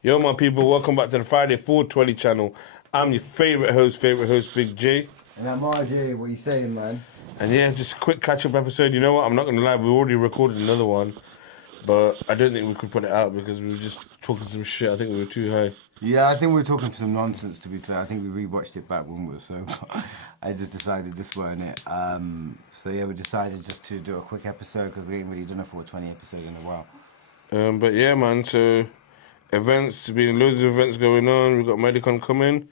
Yo, my people, welcome back to the Friday 420 channel. I'm your favorite host, Big J. And I'm RJ, what you saying, man? And yeah, just a quick catch-up episode. You know what? I'm not going to lie, we already recorded another one, but I don't think we could put it out because we were just talking some shit. I think we were too high. Yeah, I think we were talking some nonsense, to be fair. I think we rewatched it back when we were sober. I just decided this weren't it. So yeah, we decided just to do a quick episode because we ain't really done a 420 episode in a while. But yeah, man, so events, there's been loads of events going on. We've got Medicon coming.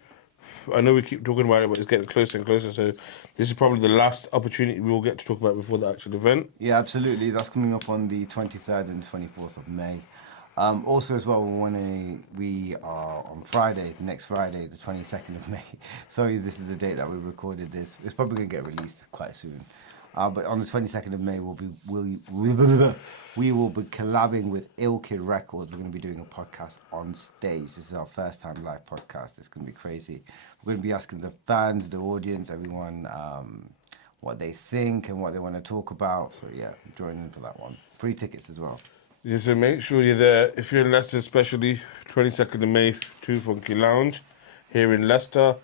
I know we keep talking about it, but it's getting closer and closer. So this is probably the last opportunity we will get to talk about before the actual event. Yeah, absolutely. That's coming up on the 23rd and 24th of May. Also, as well, we are on Friday, next Friday, the 22nd of May. Sorry, this is the date that we recorded this. It's probably going to get released quite soon. But on the 22nd of May, we will be collabing with Ill Kid Records. We're going to be doing a podcast on stage. This is our first time live podcast. It's going to be crazy. We're going to be asking the fans, the audience, everyone, what they think and what they want to talk about. So yeah, join in for that one. Free tickets as well. Yeah, so make sure you're there. If you're in Leicester, especially 22nd of May, 2 Funky Lounge here in Leicester.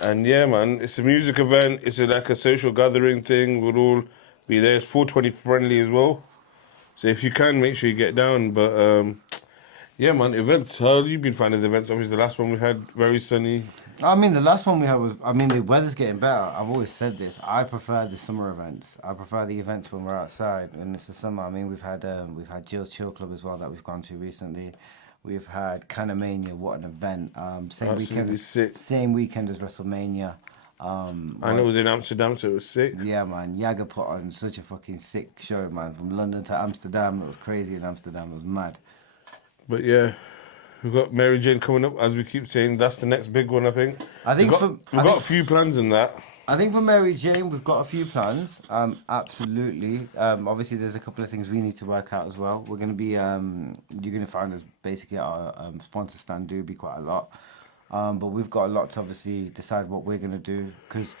And yeah, man, it's a music event. It's like a social gathering thing. We'll all be there. It's 420 friendly as well. So if you can, make sure you get down. But yeah, man, events. How have you been finding the events? Obviously, the last one we had, very sunny. I mean, the last one we had was, the weather's getting better. I've always said this. I prefer the summer events. I prefer the events when we're outside and it's the summer. I mean, we've had Jill's Chill Club as well that we've gone to recently. We've had Canamania, what an event. Same weekend as WrestleMania. And it was in Amsterdam, so it was sick. Yeah, man. Yaga put on such a fucking sick show, man. From London to Amsterdam, it was crazy in Amsterdam. It was mad. But yeah, we've got Mary Jane coming up, as we keep saying. That's the next big one, I think. We've got a few plans in that. I think for Mary Jane, we've got a few plans. Absolutely. Obviously, there's a couple of things we need to work out as well. We're going to be, you're going to find us basically at our sponsor stand Doobie quite a lot. But we've got a lot to obviously decide what we're going to do. Because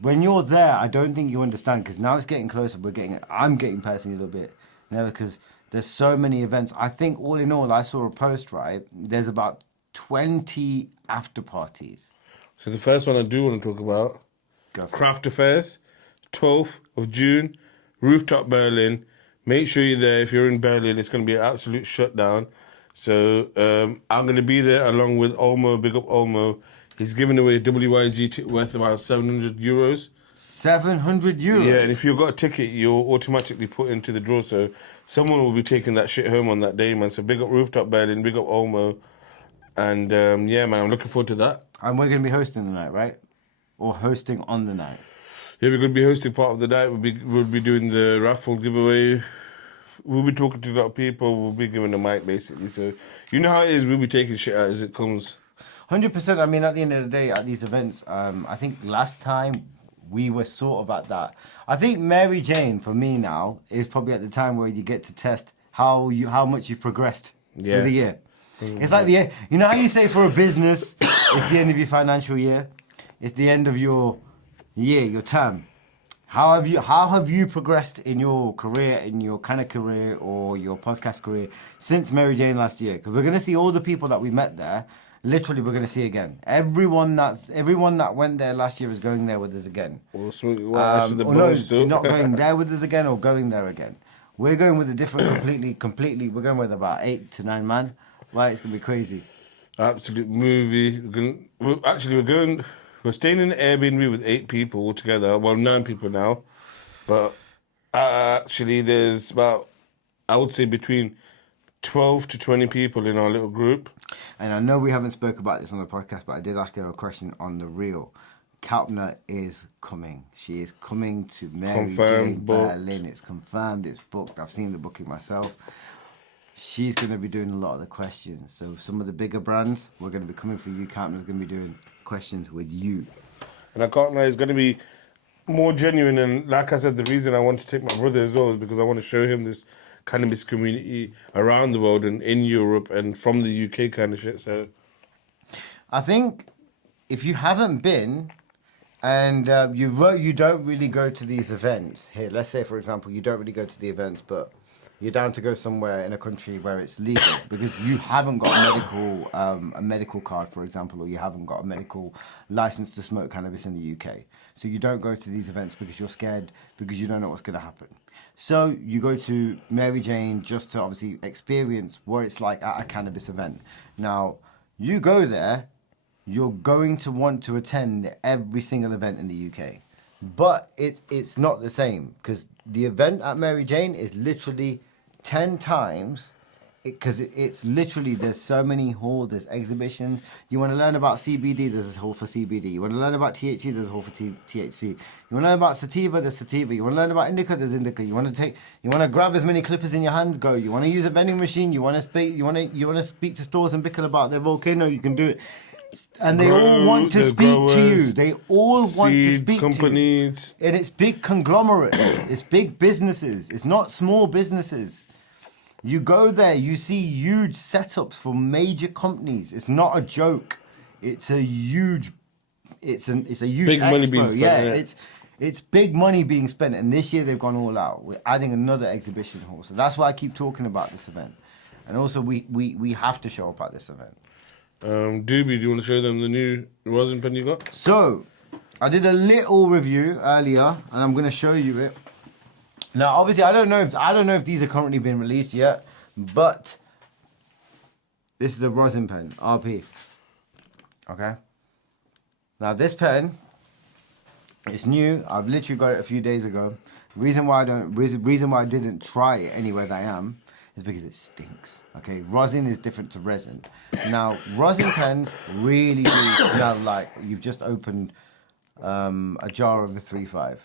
when you're there, I don't think you understand. Because now it's getting closer. I'm getting personally a little bit nervous because there's so many events. I think all in all, I saw a post, right? There's about 20 after parties. So the first one I do want to talk about, Craft Affairs, 12th of June, Rooftop Berlin. Make sure you're there. If you're in Berlin, it's going to be an absolute shutdown. So I'm going to be there along with Olmo, big up Olmo. He's giving away a WYG ticket worth about €700. 700 euros? Yeah, and if you've got a ticket, you're automatically put into the draw. So someone will be taking that shit home on that day, man. So big up Rooftop Berlin, big up Olmo. And yeah, man, I'm looking forward to that. And we're going to be hosting the night, right? Or hosting on the night? Yeah, we're going to be hosting part of the night. We'll be doing the raffle giveaway. We'll be talking to a lot of people. We'll be giving the mic, basically. So you know how it is. We'll be taking shit out as it comes. 100%. I mean, at the end of the day, at these events, I think last time we were sort of at that. I think Mary Jane, for me now, is probably at the time where you get to test how much you've progressed through the year. It's like you know how you say for a business, it's the end of your financial year, it's the end of your year, your term. How have you progressed in your career, in your kind of career or your podcast career since Mary Jane last year? Because we're going to see all the people that we met there. Literally, we're going to see again. Everyone that went there last year is going there with us again. Not going there with us again or going there again. We're going with a different, completely. We're going with about 8 to 9 man. Right, it's gonna be crazy. Absolute movie. We're staying in an Airbnb with 8 people altogether. Well, 9 people now, but actually, there's about, I would say, between 12 to 20 people in our little group. And I know we haven't spoke about this on the podcast, but I did ask her a question on the reel. Kalpna is coming. She is coming to Mary Jane Berlin. It's confirmed. It's booked. I've seen the booking myself. She's going to be doing a lot of the questions. So some of the bigger brands, we're going to be coming for you. Kalpna's going to be doing questions with you. And I can't lie, it's going to be more genuine. And like I said, the reason I want to take my brother as well is because I want to show him this cannabis community around the world and in Europe and from the UK kind of shit. So I think if you haven't been and you don't really go to these events here, let's say, for example, you don't really go to the events, but you're down to go somewhere in a country where it's legal because you haven't got a medical card, for example, or you haven't got a medical license to smoke cannabis in the UK. So you don't go to these events because you're scared, because you don't know what's going to happen. So you go to Mary Jane just to obviously experience what it's like at a cannabis event. Now, you go there, you're going to want to attend every single event in the UK. But it's not the same because the event at Mary Jane is literally 10 times, because it's literally, there's so many halls, there's exhibitions. You want to learn about CBD, there's a hall for CBD. You want to learn about THC, there's a hall for THC. You want to learn about sativa, there's sativa. You want to learn about indica, there's indica. You want to grab as many clippers in your hands, go. You want to use a vending machine, you want to speak to stores and bickle about their volcano, you can do it. And they all want to speak to you. They all want to speak companies. to you. And it's big conglomerates. It's big businesses. It's not small businesses. You go there, you see huge setups for major companies. It's not a joke. It's a huge big Big expo. money being spent. Yeah, it's big money being spent. And this year they've gone all out. We're adding another exhibition hall. So that's why I keep talking about this event. And also we have to show up at this event. Doobie, do you want to show them the new rosin pen you got? So, I did a little review earlier, and I'm going to show you it. Now, obviously, I don't know if these are currently been released yet, but this is the rosin pen, RP. Okay. Now, this pen, it's new. I've literally got it a few days ago. Reason why I didn't try it anywhere that I am is because it stinks. Okay, rosin is different to resin. Now, rosin pens really do smell like you've just opened a jar of the 3.5.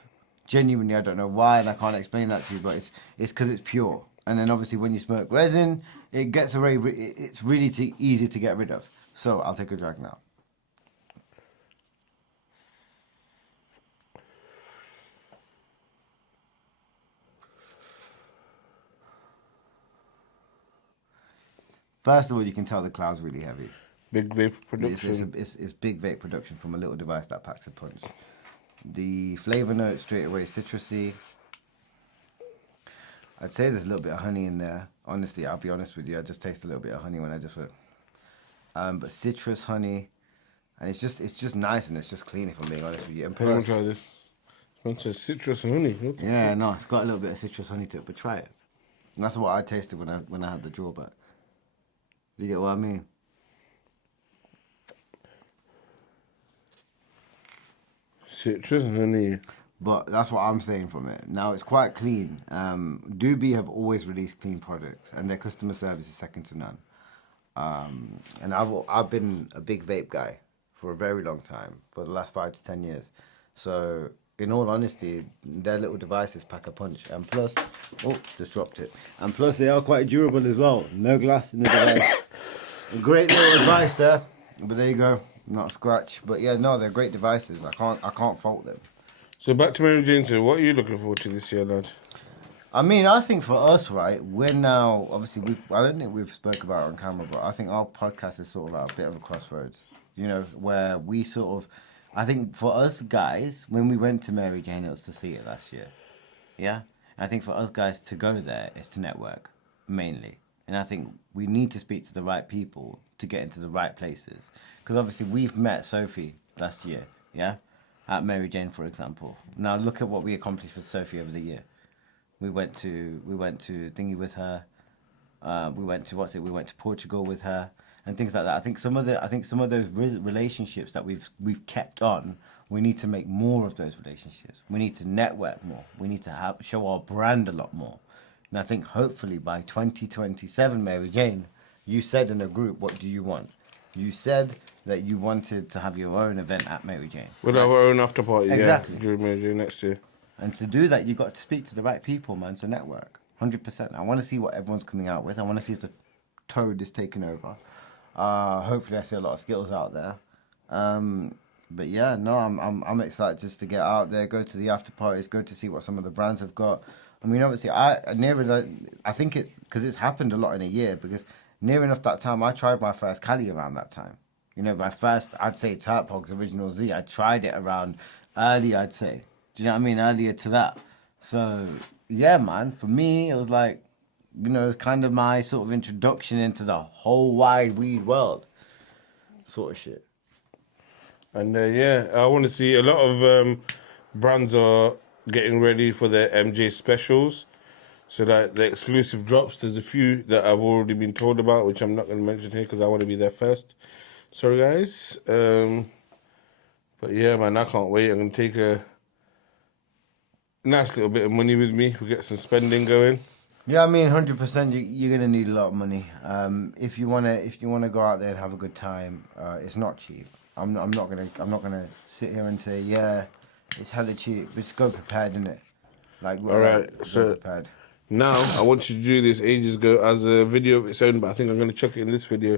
Genuinely, I don't know why, and I can't explain that to you, but it's because it's pure. And then obviously, when you smoke resin, it gets away. It's really easy to get rid of. So I'll take a drag now. First of all, you can tell the cloud's really heavy. Big vape production. It's big vape production from a little device that packs a punch. The flavor note straight away citrusy. I'd say there's a little bit of honey in there. Honestly, I'll be honest with you. I just taste a little bit of honey when I just put. But citrus, honey, and it's just nice and it's just clean. If I'm being honest with you. And I want to try this. It's a citrus and honey. Okay. Yeah, no, it's got a little bit of citrus honey to it. But try it. And that's what I tasted when I had the drawback. You get what I mean? Citrus and honey. But that's what I'm saying from it. Now, it's quite clean. Doobie have always released clean products, and their customer service is second to none. And I've been a big vape guy for a very long time, for the last 5 to 10 years. So, in all honesty, their little devices pack a punch. And plus, just dropped it. And plus, they are quite durable as well. No glass in the device. A great little advice there. But there you go. Not a scratch. But yeah, no, they're great devices. I can't fault them. So back to Mary Jane, so what are you looking forward to this year, lad? I mean, I think for us, right, we're now, obviously, I don't think we've spoke about it on camera, but I think our podcast is sort of at a bit of a crossroads, you know, where we sort of, I think for us guys, when we went to Mary Jane, it was to see it last year, yeah? I think for us guys to go there is to network, mainly. And I think we need to speak to the right people to get into the right places. Because obviously we've met Sophie last year, yeah? At Mary Jane, for example. Now look at what we accomplished with Sophie over the year. We went to thingy with her. We went to Portugal with her and things like that. I think some of those relationships that we've kept on. We need to make more of those relationships. We need to network more. We need to show our brand a lot more. And I think hopefully by 2027, Mary Jane, you said in a group, what do you want? You said that you wanted to have your own event at Mary Jane. We'll have our own after party, Exactly. yeah, during Mary Jane next year. And to do that, you got to speak to the right people, man, to network. 100%. I want to see what everyone's coming out with. I want to see if the Toad is taking over. Hopefully I see a lot of skills out there. But yeah, no, I'm excited just to get out there, go to the after parties, go to see what some of the brands have got. I mean, obviously, I think because it's happened a lot in a year, because near enough that time, I tried my first Cali around that time. You know, my first, I'd say, Tap Hogs Original Z, I tried it around early, I'd say. Do you know what I mean? Earlier to that. So, yeah, man, for me, it was like, kind of my sort of introduction into the whole wide weed world, sort of shit. And I want to see a lot of brands are getting ready for their MJ specials. So like the exclusive drops, there's a few that I've already been told about, which I'm not going to mention here because I want to be there first. Sorry guys. But yeah, man, I can't wait. I'm going to take a nice little bit of money with me. We get some spending going. Yeah, I mean, 100%. You're gonna need a lot of money. If you wanna go out there and have a good time, it's not cheap. I'm not gonna sit here and say yeah, it's hella cheap. Just go prepared, innit? Like, All right, go so prepared. now I want you to do this ages ago as a video of its own, but I think I'm going to chuck it in this video.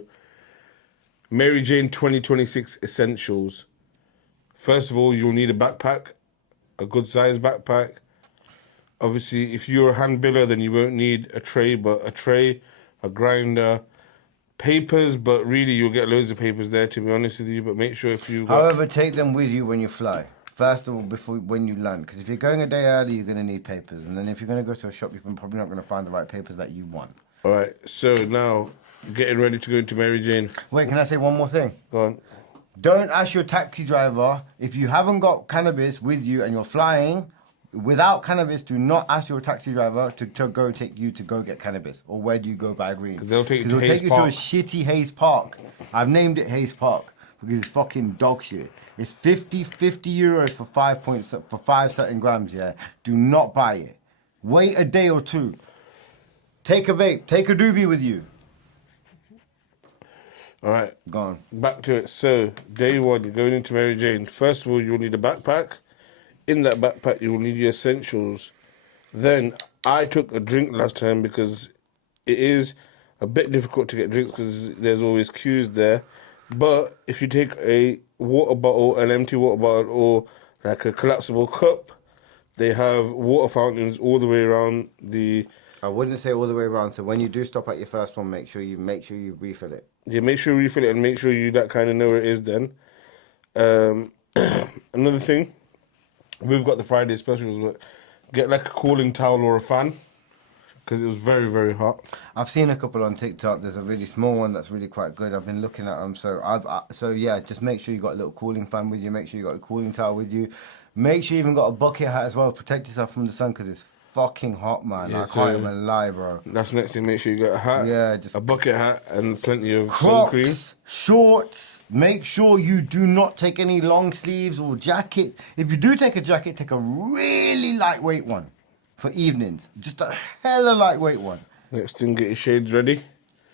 Mary Jane 2026 essentials. First of all, you'll need a backpack, a good size backpack. Obviously, if you're a hand biller, then you won't need a tray, but a tray, a grinder, papers, but really you'll get loads of papers there, to be honest with you, but make sure if you However, take them with you when you fly. First of all, when you land, because if you're going a day early, you're going to need papers, and then if you're going to go to a shop, you're probably not going to find the right papers that you want. All right, so now, getting ready to go into Mary Jane. Wait, can I say one more thing? Go on. Don't ask your taxi driver if you haven't got cannabis with you and you're flying. Without cannabis, do not ask your taxi driver to go take you to go get cannabis. Or where do you go buy green? They'll take you to they'll Hayes take you Park. to a shitty Hayes Park. I've named it Hayes Park because it's fucking dog shit. It's 50 euros for 5 certain grams, yeah? Do not buy it. Wait a day or two. Take a vape. Take a doobie with you. All right. Gone. Back to it. So, day one, you're going into Mary Jane. First of all, you'll need a backpack. In that backpack, you will need your essentials. Then, I took a drink last time because it is a bit difficult to get drinks because there's always queues there. But if you take a water bottle, an empty water bottle, or like a collapsible cup, they have water fountains all the way around the... I wouldn't say all the way around. So when you do stop at your first one, make sure you refill it. Yeah, make sure you refill it and make sure you that kind of know where it is then. Another thing, we've got the Friday specials, but get like a cooling towel or a fan because it was very, very hot. I've seen a couple on TikTok. There's a really small one that's really quite good. I've been looking at them. So yeah, just make sure you got a little cooling fan with you. Make sure you got a cooling towel with you. Make sure you even got a bucket hat as well. Protect yourself from the sun because it's fucking hot, man. Yeah, I can't even lie, bro. That's next thing. Make sure you got a hat, just a bucket hat, and plenty of sun cream. Crocs, shorts. Make sure you do not take any long sleeves or jackets. If you do take a jacket, take a really lightweight one for evenings. Just a hella lightweight one. Next thing, get your shades ready.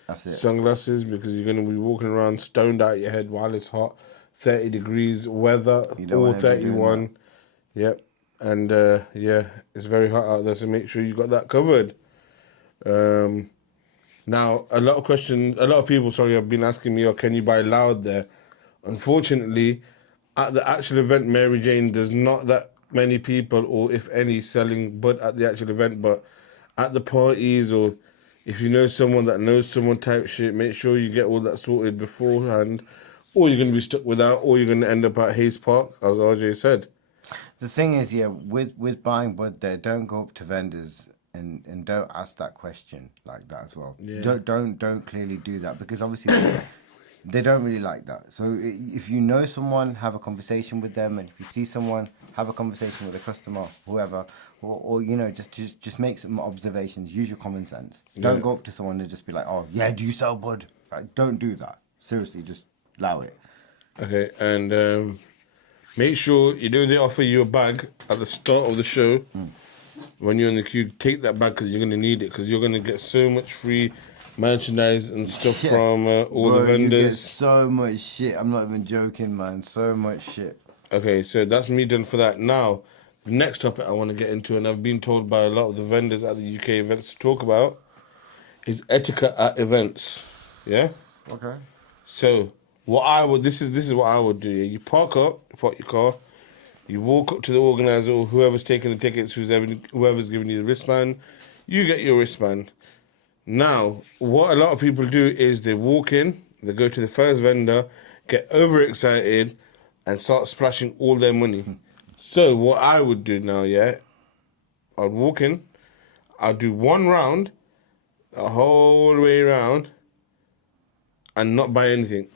That's it. Sunglasses because you're going to be walking around stoned out your head while it's hot. 30 degrees weather, or 31. Yep. And it's very hot out there, so make sure you got that covered. Now, a lot of people have been asking me, can you buy loud there? Unfortunately, at the actual event, Mary Jane, there's not that many people, or if any, selling bud at the actual event, but at the parties, or if you know someone that knows someone type shit, make sure you get all that sorted beforehand, or you're going to be stuck without, or you're going to end up at Hayes Park, as RJ said. The thing is, with buying bud there, don't go up to vendors and don't ask that question like that as well. Yeah. Don't clearly do that because obviously they don't really like that. So if you know someone, have a conversation with them, and if you see someone, have a conversation with a customer, whoever, or just make some observations. Use your common sense. Don't go up to someone and just be like, oh yeah, do you sell bud? Like, don't do that. Seriously, just allow it. Okay, and make sure they offer you a bag at the start of the show. When you're in the queue, take that bag because you're going to need it because you're going to get so much free merchandise and stuff from all the vendors. You get so much shit. I'm not even joking, man. So much shit. Okay, so that's me done for that. Now, the next topic I want to get into, and I've been told by a lot of the vendors at the UK events to talk about, is etiquette at events. Yeah? Okay. So, this is what I would do. Yeah? You park your car, you walk up to the organizer or whoever's taking the tickets, whoever's giving you the wristband, you get your wristband. Now, what a lot of people do is they walk in, they go to the first vendor, get overexcited, and start splashing all their money. So, what I would do now, I'd walk in, I'd do one round, a whole way around and not buy anything.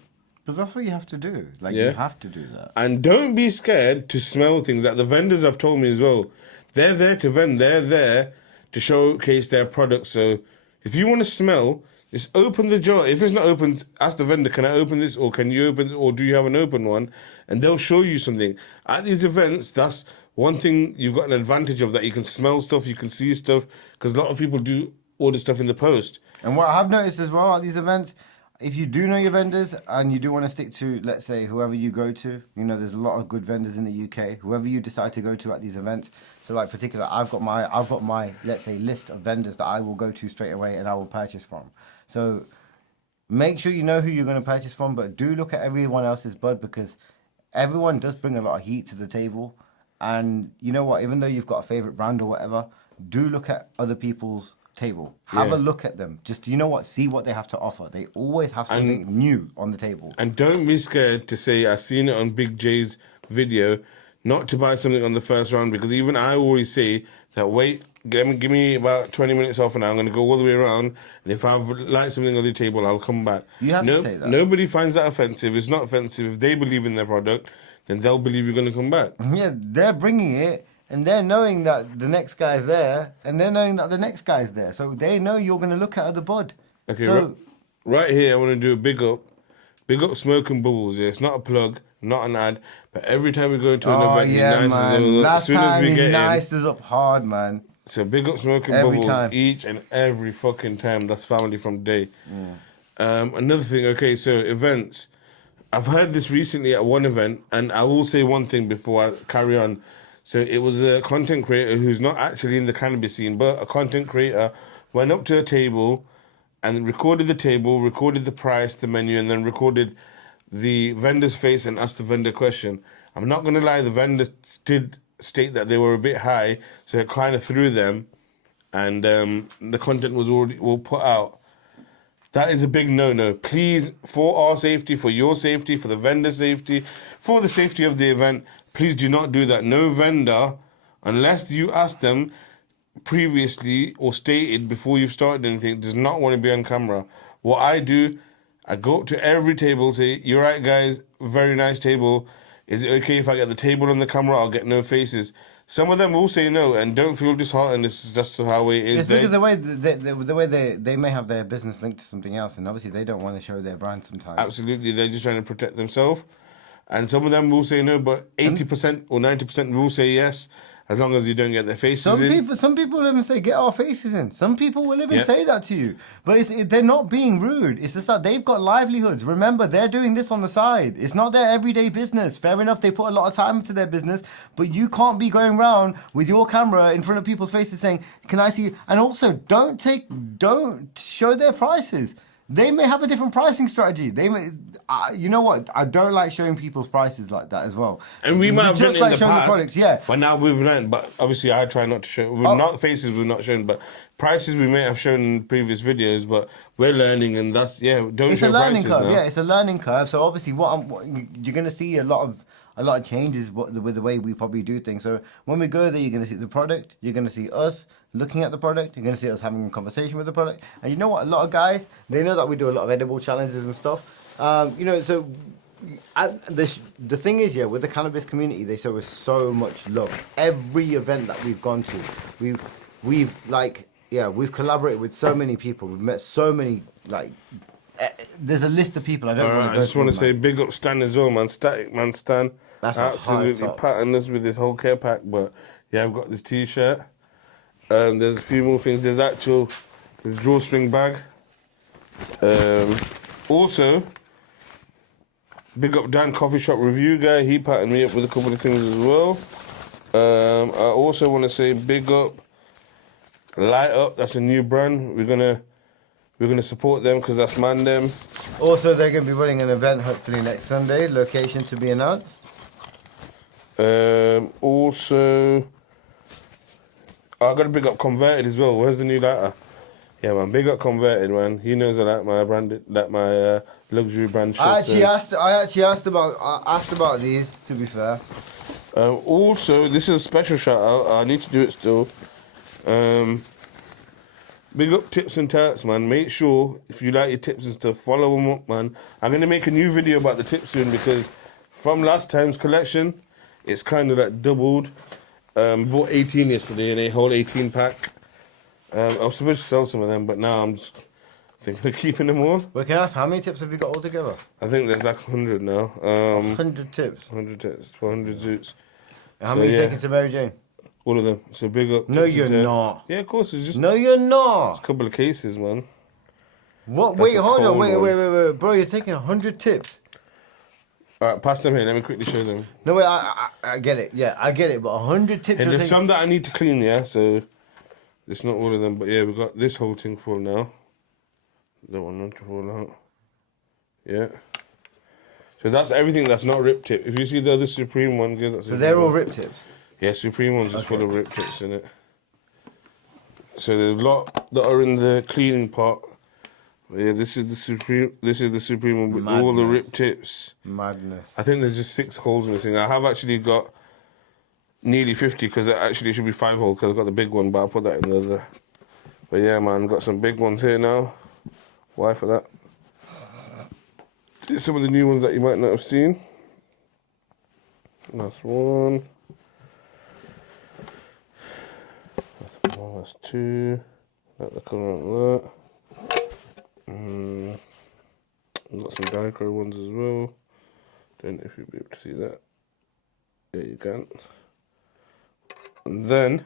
But that's what you have to do. Like, Yeah. you have to do that. And don't be scared to smell things. That the vendors have told me as well. They're there to vend. They're there to showcase their products. So if you want to smell, just open the jar. If it's not open, ask the vendor, can I open this? Or can you open it? Or do you have an open one? And they'll show you something. At these events, that's one thing you've got an advantage of, that you can smell stuff, you can see stuff. Because a lot of people do order stuff in the post. And what I've noticed as well at these events, if you do know your vendors and you do want to stick to, let's say, whoever you go to, you know, there's a lot of good vendors in the UK. Whoever you decide to go to at these events. So, like, particular, I've got my let's say list of vendors that I will go to straight away and I will purchase from. So, make sure you know who you're going to purchase from, but do look at everyone else's bud, because everyone does bring a lot of heat to the table. And you know what? Even though you've got a favorite brand or whatever, do look at other people's table. Have a look at them. Just, you know what? See what they have to offer. They always have something new on the table. And don't be scared to say, I've seen it on Big J's video, not to buy something on the first round, because even I always say that, wait, give me about 20 minutes off and I'm going to go all the way around, and if I've liked something on the table, I'll come back. You have to say that. Nobody finds that offensive. It's not offensive. If they believe in their product, then they'll believe you're going to come back. Yeah, they're bringing it, and they're knowing that the next guy's there, and they're knowing that the next guy's there. So they know you're going to look at other bud. Okay, So, right here, I want to do a big up Smoke and Bubbles. Yeah, it's not a plug, not an ad, but every time we go into an event, yeah, he nices us man. up. Last As soon as time we he get in, niced us up hard, man. so big up Smoke and Every Bubbles time. each and every fucking time. That's family from day. Another thing, okay, so events. I've heard this recently at one event, and I will say one thing before I carry on. So it was a content creator who's not actually in the cannabis scene, but a content creator went up to a table and recorded the table, recorded the price, the menu, and then recorded the vendor's face and asked the vendor a question. I'm not going to lie, the vendor did state that they were a bit high, so it kind of threw them, and the content was already all put out. That is a big no-no. Please, for our safety, for your safety, for the vendor safety, for the safety of the event, please do not do that. No vendor, unless you ask them previously or stated before you've started anything, does not want to be on camera. What I do, I go up to every table, say, "You're right, guys, very nice table. Is it okay if I get the table on the camera? I'll get no faces." Some of them will say no, and don't feel disheartened. This is just how it is. It's because the way they may have their business linked to something else, and obviously they don't want to show their brand sometimes. Absolutely, they're just trying to protect themselves. And some of them will say no, but 80% or 90% will say yes, as long as you don't get their faces in. Some people will even say, "Get our faces in." Some people will even say that to you, but they're not being rude. It's just that they've got livelihoods. Remember, they're doing this on the side. It's not their everyday business. Fair enough, they put a lot of time into their business, but you can't be going around with your camera in front of people's faces saying, "Can I see you?" And also, don't show their prices. They may have a different pricing strategy. They may, you know what? I don't like showing people's prices like that as well. And we might have just done it like in the showing past, the products, yeah. But now we've learned. But obviously, I try not to show. Not faces, we've not shown, but prices we may have shown in previous videos. But we're learning, and that's don't It's show a learning prices curve. now. Yeah, it's a learning curve. So obviously, you're going to see a lot of changes with the way we probably do things. So when we go there, you're going to see the product. You're going to see us looking at the product. You're going to see us having a conversation with the product. And you know what? A lot of guys, they know that we do a lot of edible challenges and stuff. So the thing is, with the cannabis community, they show us so much love. Every event that we've gone to, we've collaborated with so many people. We've met so many, there's a list of people I don't want to go I just want to say big up Stan as well, man. Static man, Stan. That's absolutely patting us with this whole care pack. But yeah, I've got this T-shirt. There's a few more things. There's this drawstring bag. Also, big up Dan, coffee shop review guy. He patted me up with a couple of things as well. I also want to say big up Light Up. That's a new brand. We're gonna support them because that's man them. Also, they're going to be running an event hopefully next Sunday. Location to be announced. Also, I got to big up Converted as well. Where's the new lighter? Yeah, man, big up Converted, man. He knows I like my brand, luxury brand shit. I actually asked about these. To be fair. Also, this is a special shout out. I need to do it still. Big up Tips and Turks, man. Make sure, if you like your tips and stuff, follow them up, man. I'm going to make a new video about the tips soon because from last time's collection, it's kind of like doubled. Bought 18 yesterday in a whole 18 pack. I was supposed to sell some of them, but now I'm just thinking of keeping them all. But can I ask, how many tips have you got altogether? I think there's like 100 now. 100 tips. 100 tips, 100 zoots. And how many taken to Mary Jane? All of them. So big up. No, you're not. Yeah, of course. It's just No, you're not. a couple of cases, man. What? That's Wait, a hold on. cold Wait, one. wait, wait, wait. Bro, you're taking 100 tips. All right, pass them here. Let me quickly show them. No, wait, I get it. Yeah, I get it. But 100 tips. And you're there's taking... some that I need to clean, yeah? So it's not all of them. But yeah, we got this whole thing full now. Don't want none to fall out. Yeah. So that's everything that's not rip tip. If you see the other Supreme one, guys, that's So they're all rip tips. Yeah, Supreme one's just full of rip tips in it. So there's a lot that are in the cleaning part. But yeah, this is the Supreme. This is the Supreme one with all the rip tips. Madness. I think there's just 6 holes missing. I have actually got nearly 50 because it actually should be 5 holes because I got the big one, but I'll put that in the other. But yeah, man, got some big ones here now. Why for that? Some of the new ones that you might not have seen. That's one. That's one. That's 2. That's the colour like that. Got some dichro ones as well. Don't know if you'll be able to see that. Yeah, you can. And then,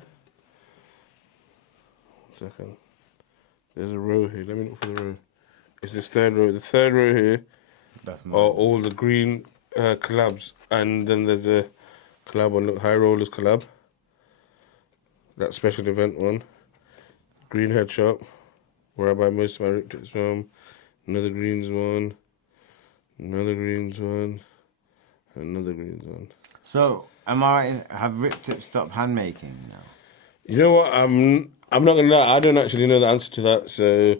1 second. There's a row here. Let me look for the row. It's this third row. The third row here are all the green collabs, and then there's a collab on High Rollers collab. That special event one. Green Head Shop, where I buy most of my rip tips from. Another greens one. Another greens one. Another greens one. So, am I right? Have rip tips stopped hand making now? You know what? I'm not gonna lie. I don't actually know the answer to that, so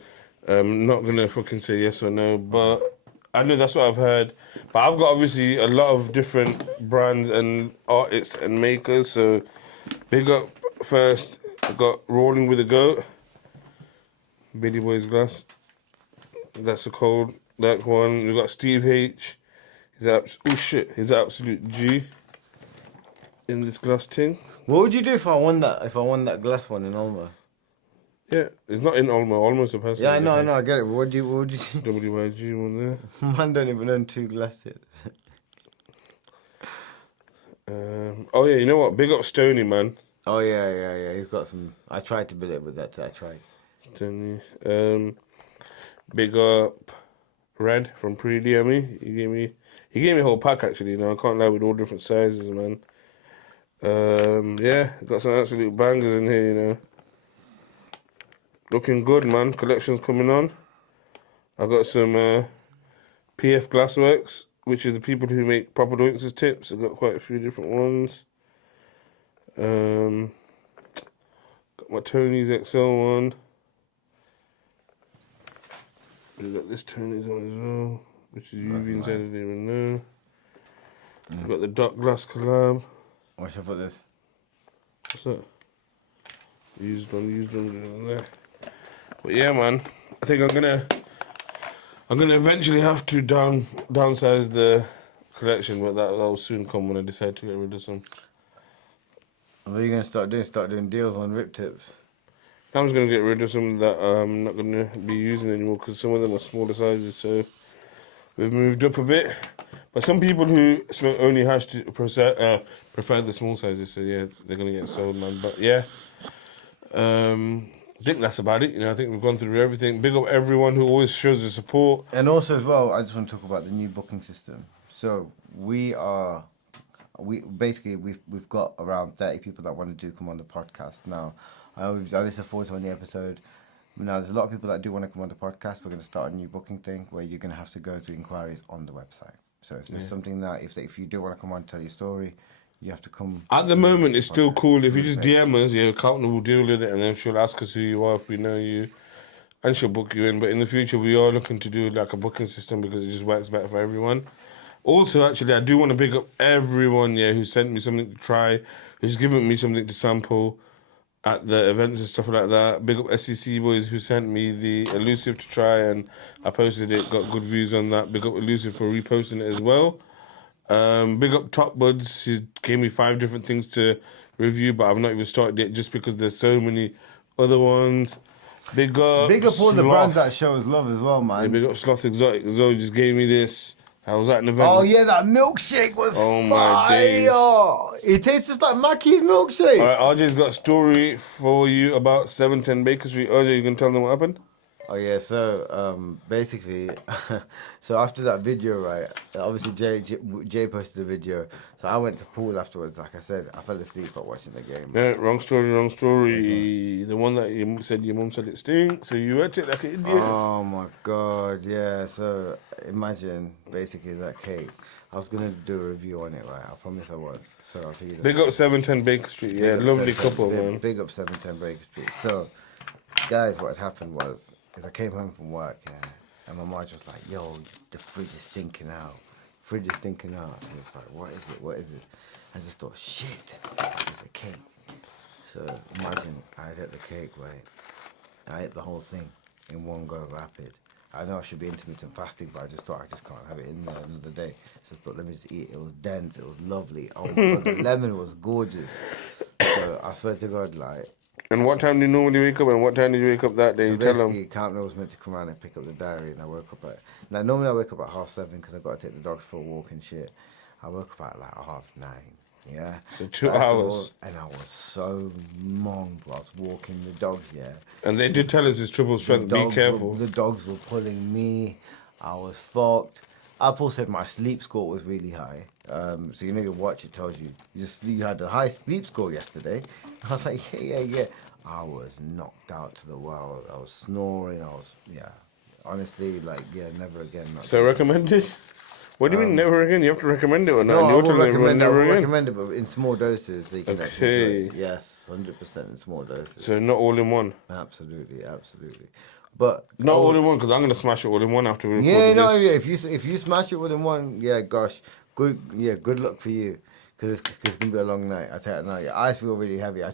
I'm not gonna fucking say yes or no. But I know that's what I've heard. But I've got obviously a lot of different brands and artists and makers. So big up first. I got Rolling with a Goat, Billy Boy's glass. That's a cold that one. We got Steve H. He's an absolute G in this glass thing. What would you do if I won that? If I won that glass one in Ulmer? Yeah, it's not in Ulmer. Ulmer's a person. Yeah, I know, I get it. What would you do? WYG one there. Man don't even own 2 glass tips. Oh yeah, you know what? Big up Stoney, man. Oh yeah. He's got some. I tried to build it with that. I tried. Stoney. Big up Red from Fryday. He gave me a whole pack actually. You know, I can't lie, with all different sizes, man. Yeah, got some absolute bangers in here. You know, looking good, man. Collection's coming on. I got some PF Glassworks, which is the people who make proper Doinks' tips. I've got quite a few different ones. Got my Tony's XL one. We've got this Tony's one as well, which is UV inside, I didn't even know. We've got the Dot Glass collab. Where should I put this? What's that? Used one there. But yeah, man, I think I'm gonna eventually have to downsize the collection, but that will soon come when I decide to get rid of some. What are you gonna start doing? Start doing deals on rip tips. I'm just going to get rid of some that I'm not going to be using anymore because some of them are smaller sizes, so we've moved up a bit. But some people who smoke only hash prefer the small sizes, so yeah, they're going to get sold, man. But yeah, I think that's about it. You know, I think we've gone through everything. Big up everyone who always shows the support. And also as well, I just want to talk about the new booking system. So we've got around 30 people that want to come on the podcast now. This is a 420 episode. Now, there's a lot of people that do want to come on the podcast. We're going to start a new booking thing where you're going to have to go to inquiries on the website. So if there's something that, if you do want to come on and tell your story, you have to come. At the moment, it's still cool. If you just DM us, your accountant will deal with it, and then she'll ask us who you are if we know you, and she'll book you in. But in the future, we are looking to do like a booking system because it just works better for everyone. Also, actually, I do want to big up everyone, who sent me something to try, who's given me something to sample. at the events and stuff like that. Big up SEC boys who sent me the elusive to try, and I posted it. Got good views on that. Big up elusive for reposting it as well. Big up Top Buds. He gave me 5 different things to review, but I've not even started yet just because there's so many other ones. Big up all the brands Sloth. that shows love as well, man. Yeah, big up Sloth Exotic. Zoe just gave me this. I was at an event. Oh yeah, that milkshake was Oh, fire. my days. It tastes just like Mackey's milkshake. All right, RJ's got a story for you about 710 Baker Street. RJ, you can tell them what happened? Oh yeah, so basically, so after that video, right? Obviously, Jay posted a video, so I went to pool afterwards. Like I said, I fell asleep while watching the game. Yeah, wrong story, wrong story. The one that you said your mum said it stinks, so you ate it like an idiot. Oh my god, yeah. So imagine, basically, that cake. I was gonna do a review on it, right? I promise I was. So I'll tell you. Big up 710 Baker Street, yeah, Big up lovely 710 couple, man. Big up 710 Baker Street. So, guys, what had happened was I came home from work, yeah, and my mom was like, "Yo, the fridge is stinking out. Fridge is stinking out." So it's like, "What is it? What is it?" I just thought, "Shit, it's a cake." So imagine I ate the cake, right? I ate the whole thing in one go, rapid. I know I should be intermittent fasting, but I just thought I just can't have it in there another day. So I thought, let me just eat it. It was dense. It was lovely. Oh my god, the lemon was gorgeous. So I swear to God, like. And what time do you normally wake up, and what time did you wake up that day? So You tell basically, them. Campbell was meant to come around and pick up the diary, and I woke up at. Now normally I wake up at 7:30 because I got to take the dogs for a walk and shit. I woke up at like 9:30. Yeah. So 2 First of hours. all, and I was so monged while I was walking the dogs. Yeah. And they did tell us it's triple strength. Be careful. The dogs were pulling me. I was fucked. Apple said my sleep score was really high. So you know your watch, it tells you you had a high sleep score yesterday. I was like, yeah. I was knocked out to the world. I was snoring. Honestly, like, never again. So recommended? What do you mean never again? You have to recommend it or not? No, I You're will telling everyone recommend it, but in small doses. So you can actually enjoy it. Yes, 100% in small doses. So not all in one. Absolutely. But Not all in one, because I'm gonna smash it all in one after we record this. if you smash it all in one, gosh, good luck for you, because it's gonna be a long night. I tell you now, your eyes feel really heavy. I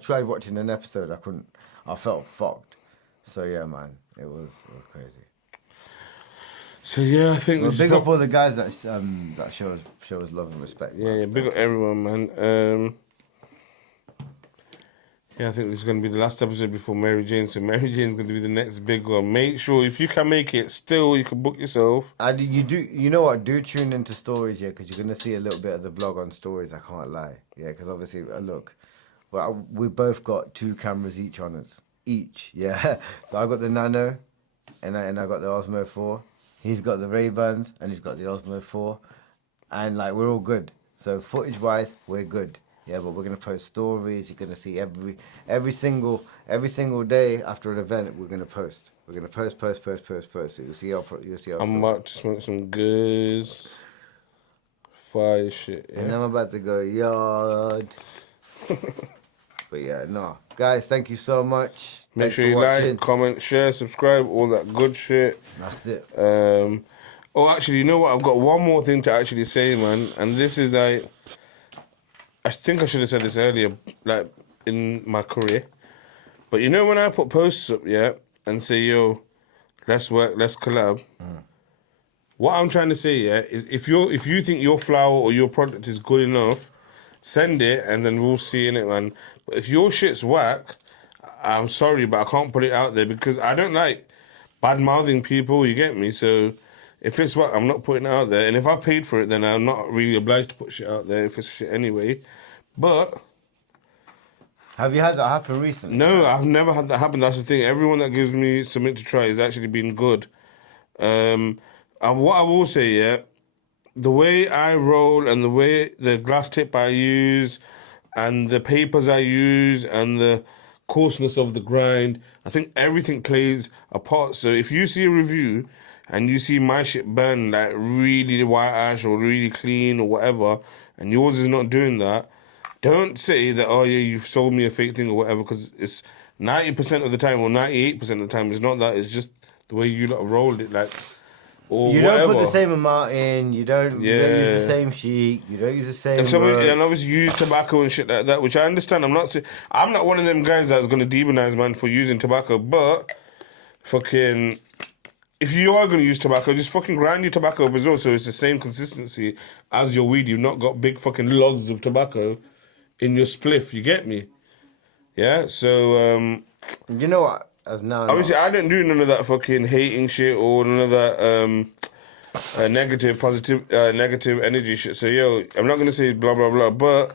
tried watching an episode, I couldn't. I felt fucked. So yeah, man, it was crazy. So yeah, I think Well, this big is up all the guys that show us love and respect. yeah, big up everyone, man. Yeah, I think this is going to be the last episode before Mary Jane. So Mary Jane's going to be the next big one. Make sure if you can make it, still you can book yourself. You know what? Do tune into stories, because you're gonna see a little bit of the vlog on stories. I can't lie, because obviously, look, well, we both got 2 cameras each on us, yeah. So I got the Nano, and I got the Osmo 4. He's got the Ray-Bans, and he's got the Osmo 4, and like we're all good. So footage-wise, we're good. Yeah, but we're gonna post stories. You're gonna see every single day after an event. We're gonna post. We're gonna post. So you'll see our. I'm about to smoke some good fire shit. Yeah? And I'm about to go yard. But yeah, no, guys, thank you so much. Make Thanks sure for you watching. like, comment, share, subscribe, all that good shit. That's it. Oh, actually, you know what? I've got one more thing to actually say, man. And this is like, I think I should have said this earlier, like in my career. But you know when I put posts up, and say, yo, let's work, let's collab. What I'm trying to say, is if you think your flower or your product is good enough, send it and then we'll see in it, man. But if your shit's whack, I'm sorry, but I can't put it out there because I don't like bad-mouthing people, you get me? So if it's whack, I'm not putting it out there. And if I paid for it, then I'm not really obliged to put shit out there if it's shit anyway. But Have you had that happen recently? no, I've never had that happen. That's the thing. Everyone that gives me something to try has actually been good. And what I will say, the way I roll and the way the glass tip I use and the papers I use and the coarseness of the grind, I think everything plays a part. So if you see a review and you see my shit burn like really white ash or really clean or whatever, and yours is not doing that, don't say that, oh yeah, you've sold me a fake thing or whatever, because it's 90% of the time or 98% of the time, it's not that, it's just the way you lot rolled it. Like, or You whatever. don't put the same amount in. You don't use the Yeah. same sheet. You don't use the same. And obviously you use tobacco and shit like that, which I understand. I'm not one of them guys that's gonna demonize man for using tobacco, but fucking, if you are gonna use tobacco, just fucking grind your tobacco up as well, so it's the same consistency as your weed. You've not got big fucking logs of tobacco in your spliff. You get me? Yeah. So You know what? As now, obviously I didn't do none of that fucking hating shit or none of that negative energy shit. So yo, I'm not gonna say blah blah blah, but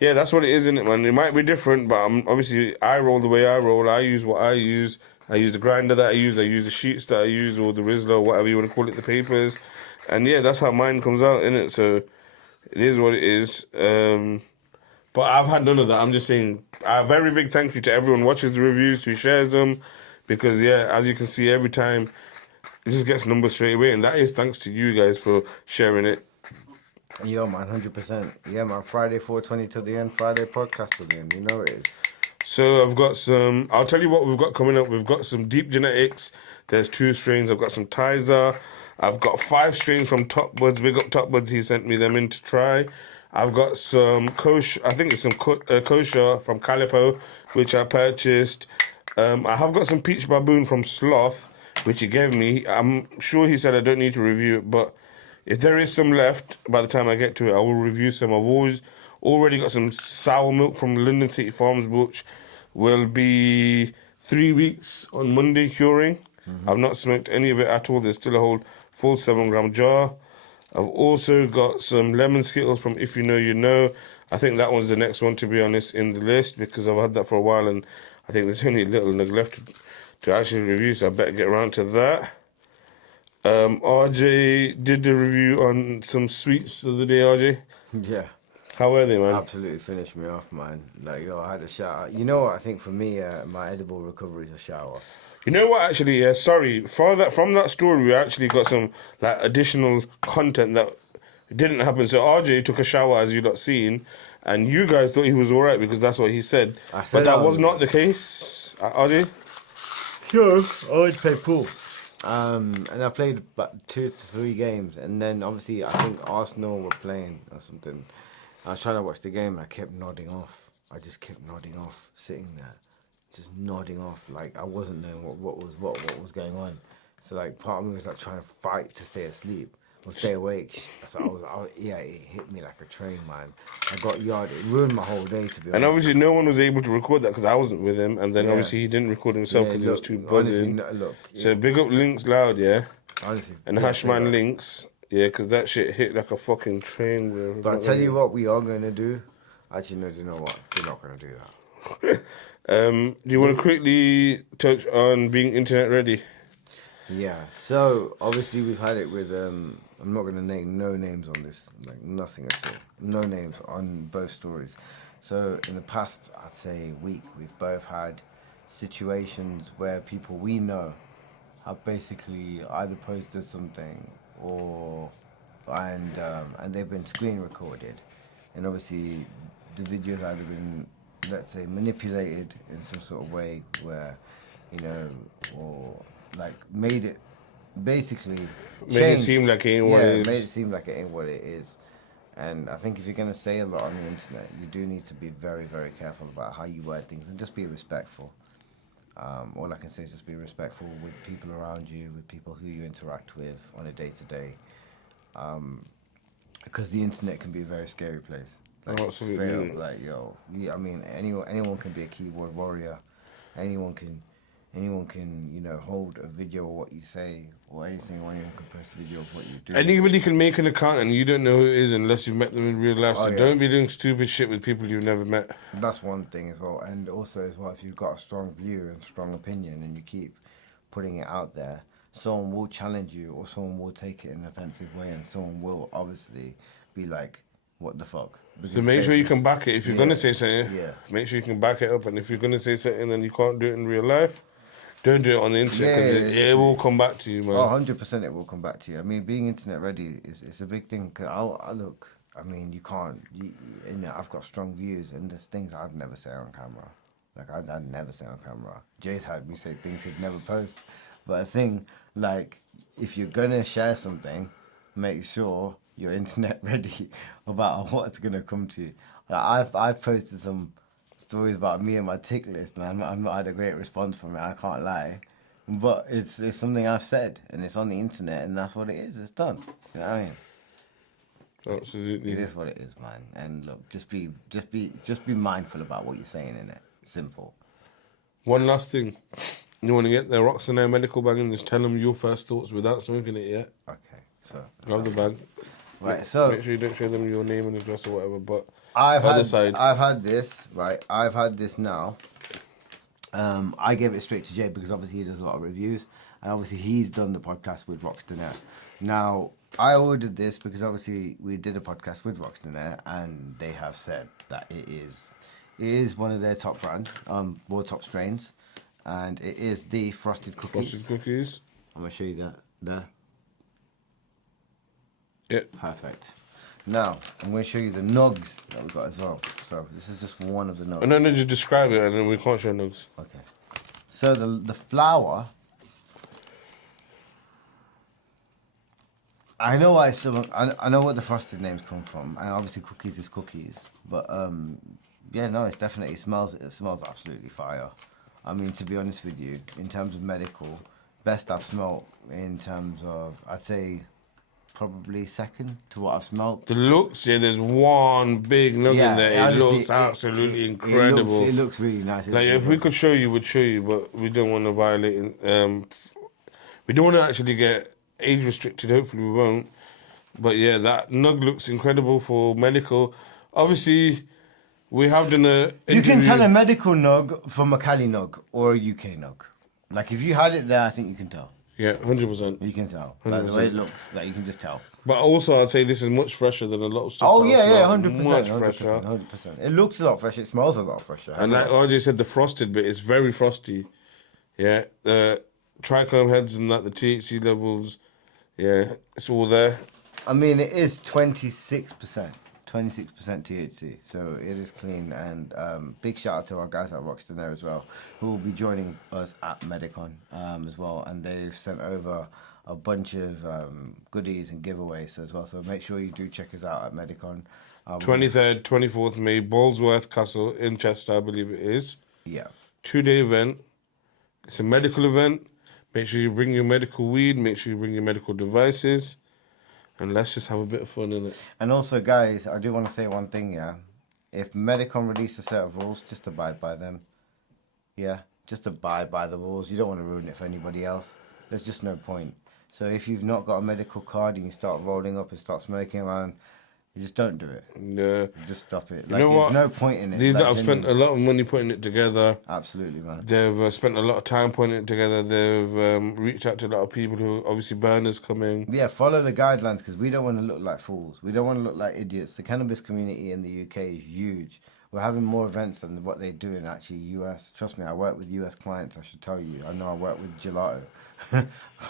yeah, that's what it is, isn't it, man? It might be different, but obviously I roll the way I roll. I use what I use. I use the grinder that I use. I use the sheets that I use, or the Rizzler, whatever you want to call it, the papers, and yeah, that's how mine comes out, innit? So it is what it is. But I've had none of that. I'm just saying a very big thank you to everyone who watches the reviews, who shares them, because yeah, as you can see, every time it just gets numbers straight away, and that is thanks to you guys for sharing it. Yo, man, 100%. Yeah, man. Friday 420 till the end. Friday podcast till the end. You know it is. So I've got some. I'll tell you what we've got coming up. We've got some deep genetics. There's 2 strains. I've got some Tizer. I've got 5 strains from Top Buds. Big up Top Buds. He sent me them in to try. I've got some kosher. I think it's some kosher from Calipo, which I purchased. I have got some peach baboon from Sloth, which he gave me. I'm sure he said I don't need to review it, but if there is some left by the time I get to it, I will review some. I've already got some sour milk from London City Farms, which will be 3 weeks on Monday curing. I've not smoked any of it at all. There's still a whole full 7-gram jar. I've also got some lemon Skittles from If You Know You Know. I think that one's the next one, to be honest, in the list, because I've had that for a while and I think there's only a little left to actually review, so I better get around to that. RJ did the review on some sweets the other day, RJ. Yeah. How were they, man? Absolutely finished me off, man. Like, yo, I had a shower. You know what? I think for me, my edible recovery is a shower. You know what? Actually, sorry for that. From that story, we actually got some like additional content that didn't happen. So RJ took a shower, as you lot seen, and you guys thought he was all right because that's what he said. But that was not the case, RJ. Sure. I always play pool. And I played about 2 to 3 games, and then obviously I think Arsenal were playing or something. I was trying to watch the game, and I kept nodding off. I just kept nodding off, sitting there, just nodding off, like I wasn't knowing what was going on. So like part of me was like trying to fight to stay asleep or stay awake. So yeah, it hit me like a train, man. I got yarded. It ruined my whole day, to be honest. And obviously, no one was able to record that because I wasn't with him, and then Yeah. obviously he didn't record himself because he was too honestly, buzzing. look. So big up Links Loud, yeah, Honestly, and yeah, Hashman Links, yeah, because that shit hit like a fucking train, bro. But I tell you what, we are gonna do. Actually, no. Do you know what? We're not gonna do that. Do you want to quickly touch on being internet ready? Yeah. So obviously we've had it with. I'm not gonna name no names on this. Like nothing at all. No names on both stories. So in the past, I'd say week, we've both had situations where people we know have basically either posted something or and they've been screen recorded, and obviously the video's either been, let's say, manipulated in some sort of way where, or like made it basically Made it changed. seem like it ain't what it is. Made it seem like it ain't what it is. And I think if you're gonna say a lot on the internet, you do need to be very, very careful about how you word things and just be respectful. All I can say is just be respectful with people around you, with people who you interact with on a day-to-day. Because the internet can be a very scary place. Like, Absolutely. straight up, like, yo, yeah, I mean, anyone can be a keyboard warrior. Anyone can, hold a video of what you say or anything, or anyone can post a video of what you do. Anybody can make an account and you don't know who it is unless you've met them in real life. So yeah. don't be doing stupid shit with people you've never met. That's one thing as well. And also as well, if you've got a strong view and strong opinion and you keep putting it out there, someone will challenge you or someone will take it in an offensive way and someone will obviously be like, what the fuck? So make sure you can back it. If you're going to say something, make sure you can back it up. And if you're going to say something and you can't do it in real life, don't do it on the internet because it will come back to you, man. 100% it will come back to you. I mean, being internet ready is a big thing. Cause I mean, you can't, I've got strong views and there's things I'd never say on camera. Like, I'd never say on camera. Jay's had me say things he'd never post. But a thing like if you're gonna share something, make sure you're internet ready about what's gonna come to you. I've posted some stories about me and my tick list, and I've not had a great response from it. I can't lie, but it's something I've said, and it's on the internet, and that's what it is. It's done. You know what I mean? Absolutely. It is what it is, man. And look, just be mindful about what you're saying in it. Simple. One last thing. You want to get the Roxanne medical bag and just tell them your first thoughts without smoking it yet? Okay, so Grab the bag. right, so Make sure you don't show them your name and address or whatever. But I've side. had this, right? I've had this now. I gave it straight to Jay because obviously he does a lot of reviews, and obviously he's done the podcast with Roxton Air. Now I ordered this because obviously we did a podcast with Roxton Air, and they have said that it is one of their top brands, or top strains, and it is the frosted cookies. Frosted cookies. I'm gonna show you that there. Yep. Perfect. Now, I'm going to show you the nugs that we've got as well. So, this is just one of the nugs. And then just describe it, and then we can't show nugs. Okay. So, the flour, I know why I know what the frosted names come from, and obviously cookies is cookies. But yeah, no, it smells absolutely fire. I mean, to be honest with you, in terms of medical, best I've smelled in terms of, I'd say, probably second to what I've smelled. The looks, yeah, there's one big nug in there. It honestly, looks absolutely incredible. It looks really nice. Like, if we could show you, we'd show you, but we don't want to violate. We don't want to actually get age restricted. Hopefully, we won't. But yeah, that nug looks incredible for medical. Obviously, we have done a. You can tell a medical nug from a Cali nug or a UK nug. Like, if you had it there, I think you can tell. Yeah, 100%. You can tell. Like, the way it looks, like, you can just tell. But also, I'd say this is much fresher than a lot of stuff. Oh, yeah, 100%. Much 100%, fresher. 100%. It looks a lot fresher. It smells a lot fresher. And like RJ said, the frosted bit is very frosty. Yeah, the trichome heads and that, the THC levels, yeah, it's all there. I mean, it is 26%. 26% THC, so it is clean. And big shout out to our guys at Roxton there as well, who will be joining us at Medicon as well. And they've sent over a bunch of goodies and giveaways as well. So make sure you do check us out at Medicon. 23rd, 24th May, Ballsworth Castle in Chester, I believe it is. Yeah. 2-day event. It's a medical event. Make sure you bring your medical weed. Make sure you bring your medical devices. And let's just have a bit of fun in it. And also, guys, I do want to say one thing, yeah. If Medicon release a set of rules, just abide by them. Yeah, just abide by the rules. You don't want to ruin it for anybody else. There's just no point. So if you've not got a medical card and you start rolling up and start smoking around, you just don't do it. Yeah. Just stop it. You know what? There's no point in it. These like, that have spent a lot of money putting it together. Absolutely, man. They've spent a lot of time putting it together. They've reached out to a lot of people who, obviously, burners coming. Yeah, follow the guidelines because we don't want to look like fools. We don't want to look like idiots. The cannabis community in the UK is huge. We're having more events than what they do in actually US. Trust me, I work with US clients. I should tell you. I know I work with Gelato.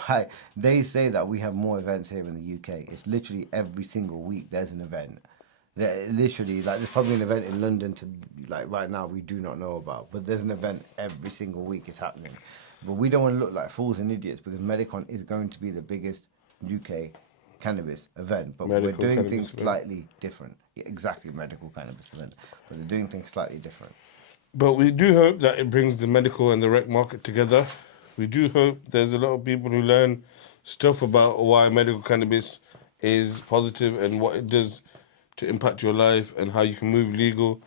Right. They say that we have more events here in the UK. It's literally every single week there's an event. Literally, like, there's probably an event in London like right now we do not know about, but there's an event every single week it's happening. But we don't want to look like fools and idiots because Medicon is going to be the biggest UK cannabis event, but Medical we're doing cannabis things event. slightly different. Yeah, exactly, medical cannabis event, but they're doing things slightly different. But we do hope that it brings the medical and the rec market together. We do hope there's a lot of people who learn stuff about why medical cannabis is positive and what it does to impact your life and how you can move legal.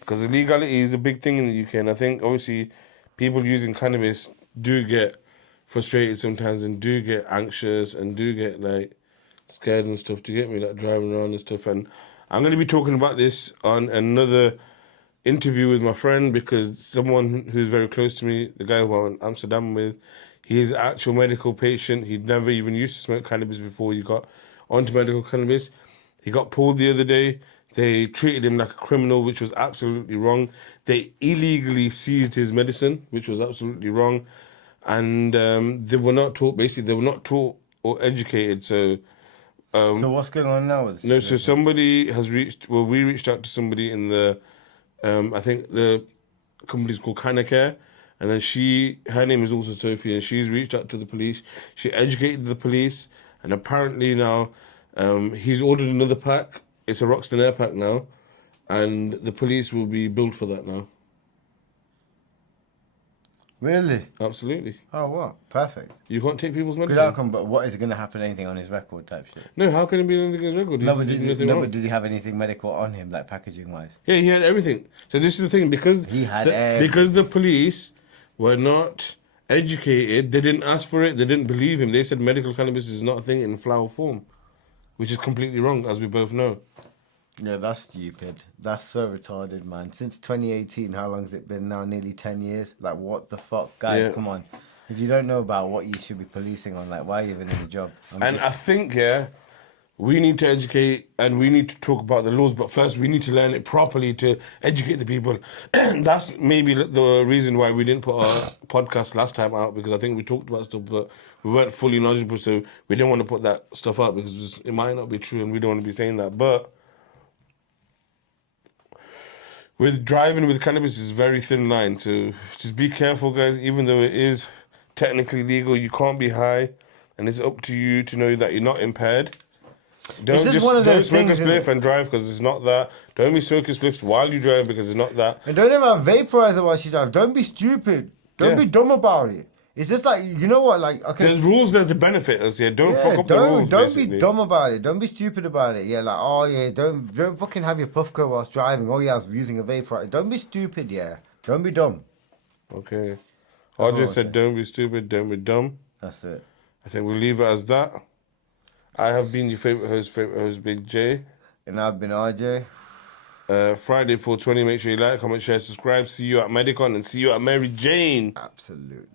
Because the legality is a big thing in the UK, and I think obviously people using cannabis do get frustrated sometimes and do get anxious and do get like scared and stuff. Do you get me? Like driving around and stuff. And I'm going to be talking about this on another interview with my friend because someone who's very close to me, the guy who I went to Amsterdam with, he's an actual medical patient. He'd never even used to smoke cannabis before he got onto medical cannabis. He got pulled the other day. They treated him like a criminal, which was absolutely wrong. They illegally seized his medicine, which was absolutely wrong. And they were not taught, basically, they were not taught or educated. So what's going on now with this? no, so somebody has we reached out to somebody in the, I think the company's called Canacare, And then her name is also Sophie, and she's reached out to the police. She educated the police, and apparently now he's ordered another pack. It's a Roxton Air pack now, and the police will be billed for that now. Really? Absolutely. Oh, what? Perfect. You can't take people's Good medicine. outcome, but what is going to happen? Anything on his record type shit? No, how can it be anything on his record? No, He but did did, nothing no, wrong. but did he have anything medical on him, like packaging wise? Yeah, he had everything. So this is the thing, because He had everything. because the police were not educated, they didn't ask for it, they didn't believe him. They said medical cannabis is not a thing in flower form, which is completely wrong, as we both know. Yeah, that's stupid. That's so retarded, man. Since 2018, how long has it been now? Nearly 10 years? Like, what the fuck? Guys, Yeah. come on. If you don't know about what you should be policing on, like, why are you even in the job? And I think, we need to educate and we need to talk about the laws, but first we need to learn it properly to educate the people. That's maybe the reason why we didn't put our podcast last time out, because I think we talked about stuff, but we weren't fully knowledgeable, so we didn't want to put that stuff up because it might not be true and we don't want to be saying that. But with driving with cannabis is a very thin line, so just be careful, guys. Even though it is technically legal, you can't be high, and it's up to you to know that you're not impaired. Don't just one of don't those smoke a things, isn't spliff it? and drive, because it's not that. Don't be smoking spliffs while you drive, because it's not that. And don't even have vaporizer while she drives. Don't be stupid. Don't Yeah. be dumb about it. It's just like, you know what, like, okay. There's rules there to benefit us. Yeah, don't fuck Yeah, up the rules. don't basically. be dumb about it. Don't be stupid about it. Yeah, like, oh yeah, don't fucking have your puffco whilst driving. Oh yeah, I was using a vaporizer. Don't be stupid. Yeah, don't be dumb. Okay. all I I'm just said, saying. don't be stupid, don't be dumb. That's it. I think we'll leave it as that. I have been your favorite host, Big J. And I've been RJ. Friday 420. Make sure you like, comment, share, subscribe. See you at Medicon and see you at Mary Jane. Absolutely.